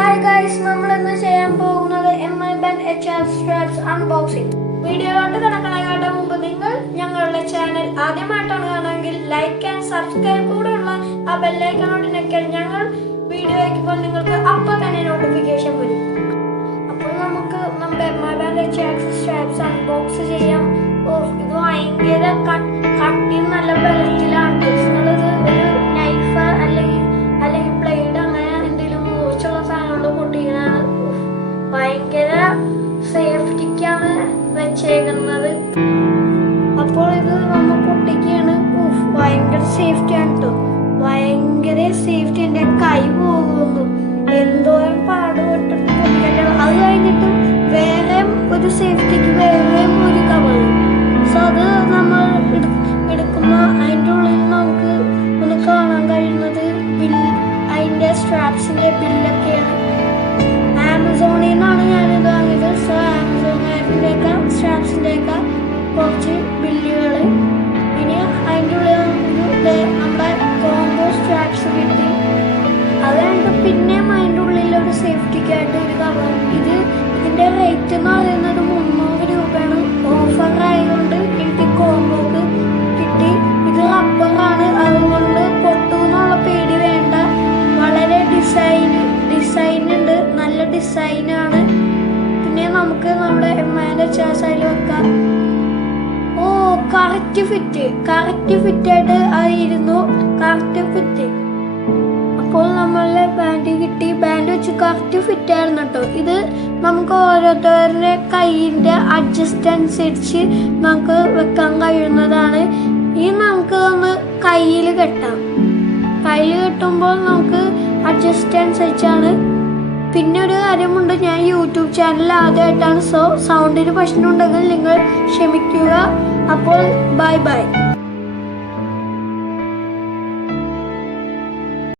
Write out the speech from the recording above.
Hi guys, നമ്മൾ ഇന്ന് ചെയ്യാൻ പോകുന്നത് miband HRX straps unboxing. വീഡിയോയിലോട്ട് കടക്കുന്നതിന് മുമ്പ് നിങ്ങൾ ഞങ്ങളുടെ ചാനൽ ആദ്യമായിട്ടാണ് കാണുന്നതെങ്കിൽ ലൈക്ക് ആൻഡ് സബ്സ്ക്രൈബ് കൂടെയുള്ള ആ ബെൽ ഐക്കൺ ഞെക്കിയാൽ ഞങ്ങൾ വീഡിയോ അയക്കുമ്പോൾ നിങ്ങൾക്ക് അപ്പോൾ തന്നെ നോട്ടിഫിക്കേഷൻ വരും. അപ്പോൾ നമുക്ക് നമ്മുടെ miband HRX straps അൺബോക്സ് ചെയ്യാം. ഇത് ഭയങ്കര കട്ടി നല്ല ബലത്തിലാണ്. നിങ്ങളിത് ഒരു നൈഫ് അല്ലെങ്കിൽ ബ്ലേഡ് അങ്ങനെ എന്തെങ്കിലും മൂർച്ചുള്ള സാധനങ്ങൾ പൊട്ടിക്കാനാണ്. ഭയങ്കര സേഫ്റ്റിക്കാണ് വെച്ചേക്കുന്നത്. അപ്പോൾ ഇത് നമ്മൾ പൊട്ടിക്കാണ്. ഭയങ്കര സേഫ്റ്റി ആണ് കേട്ടോ, ഭയങ്കര സേഫ്റ്റി. എൻ്റെ കൈ പോകുന്നു, എന്തോരം പാടുപെട്ടിട്ട് പൊട്ടിക്കാൻ. അത് കഴിഞ്ഞിട്ട് വേറെ ഒരു സേഫ്റ്റിക്ക് വേറെ ഒരു കവർ. സോ അത് നമ്മൾ എടുക്കുമ്പോൾ അതിൻ്റെ ഉള്ളിൽ നമുക്ക് ഒന്ന് കാണാൻ കഴിയുന്നത് അതിൻ്റെ സ്ട്രാപ്സിൻ്റെ ബില്ലൊക്കെയാണ്. ആമസോണിൽ നിന്നാണ് ഞാനിത് വാങ്ങിയത്. സോ ആമസോണിൻ്റെയൊക്കെ സ്ട്രാപ്സിൻ്റെയൊക്കെ കുറച്ച് ബില്ലുകൾ. ഇനി അതിൻ്റെ ഉള്ളിൽ നമ്മുടെ കോംബോ സ്ട്രാപ്സ് കിട്ടി. അത് കഴിഞ്ഞിട്ട് പിന്നെയും അതിൻ്റെ ഉള്ളിലൊരു സേഫ്റ്റിക്കായിട്ട് ഒരു കവർ. ഇതിൻ്റെ റേറ്റ് എന്ന് പറയുന്നത് 300 രൂപയാണ്. ഓഫർ ആയതുകൊണ്ട് എനിക്ക് കോംബോക്ക് കിട്ടി. ഇത് റബ്ബറാണ്, അതുകൊണ്ട് പൊട്ടുന്നുള്ള പേടി വേണ്ട. വളരെ ഡിസൈൻ ഉണ്ട്, നല്ല ഡിസൈനാണ്. പിന്നെ നമുക്ക് നമ്മുടെ miband HRX വെക്കാം. കറക്റ്റ് ഫിറ്റായിട്ട് ആയിരുന്നു. Correct fit. അപ്പോൾ നമ്മളെ ബാൻഡ് കിട്ടി. ബാൻഡ് വെച്ച് കറക്റ്റ് ഫിറ്റ് ആയിരുന്നു കേട്ടോ. ഇത് നമുക്ക് ഓരോരുത്തരുടെ കൈയിൻ്റെ അഡ്ജസ്റ്റ് അനുസരിച്ച് നമുക്ക് വെക്കാൻ കഴിയുന്നതാണ്. ഇനി നമുക്ക് ഒന്ന് കയ്യിൽ കെട്ടാം. കയ്യിൽ കെട്ടുമ്പോൾ നമുക്ക് അഡ്ജസ്റ്റ് അനുസരിച്ചാണ്. പിന്നെ ഒരു കാര്യമുണ്ട്, ഞാൻ യൂട്യൂബ് ചാനൽ ആദ്യമായിട്ടാണ്. സോ സൗണ്ടിന് പ്രശ്നമുണ്ടെങ്കിൽ നിങ്ങൾ ക്ഷമിക്കുക. അപ്പോൾ ബൈ.